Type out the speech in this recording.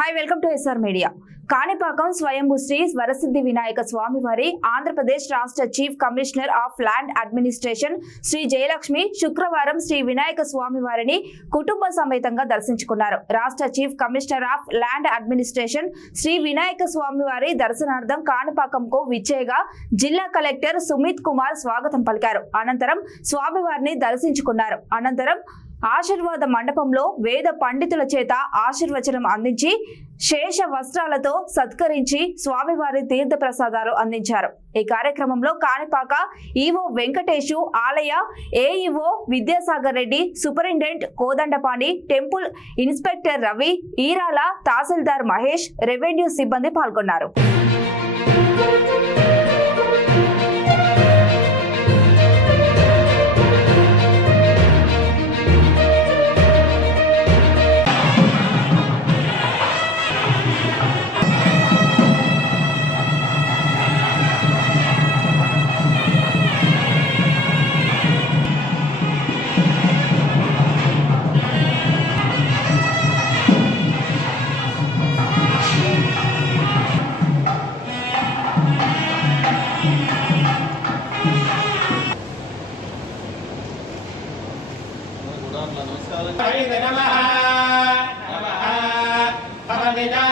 Hi welcome to SR media. Kanipakam Swayambhu Sri Varasiddhi Vinayaka స్వామివారి ఆంధ్రప్రదేశ్ రాష్ట్ర chief commissioner of land administration Sri Jayalakshmi శుక్రవారం శ్రీ వినాయక స్వామివారిని కుటుంబ సమేతంగా దర్శించుకున్నారు. రాష్ట్ర chief commissioner of land administration Sri Vinayaka స్వామివారి దర్శనార్థం కాణిపాకంకు విచ్చేయగా జిల్లా కలెక్టర్ సుమిత్ కుమార్ స్వాగతం పలికారు. అనంతరం స్వామివారిని దర్శించుకున్నారు. అనంతరం ఆశీర్వాద మండపంలో వేద పండితుల చేత ఆశీర్వచనం అందించి శేష వస్త్రాలతో సత్కరించి స్వామివారి తీర్థ ప్రసాదాలు అందించారు. ఈ కార్యక్రమంలో కాణిపాక ఈవో వెంకటేశు, ఆలయ AEO Vidyasagar Reddy, superintendent Kodandapani, temple inspector Ravi, Irala తహసీల్దార్ మహేష్, రెవెన్యూ సిబ్బంది పాల్గొన్నారు. నమః నమః భవనిదా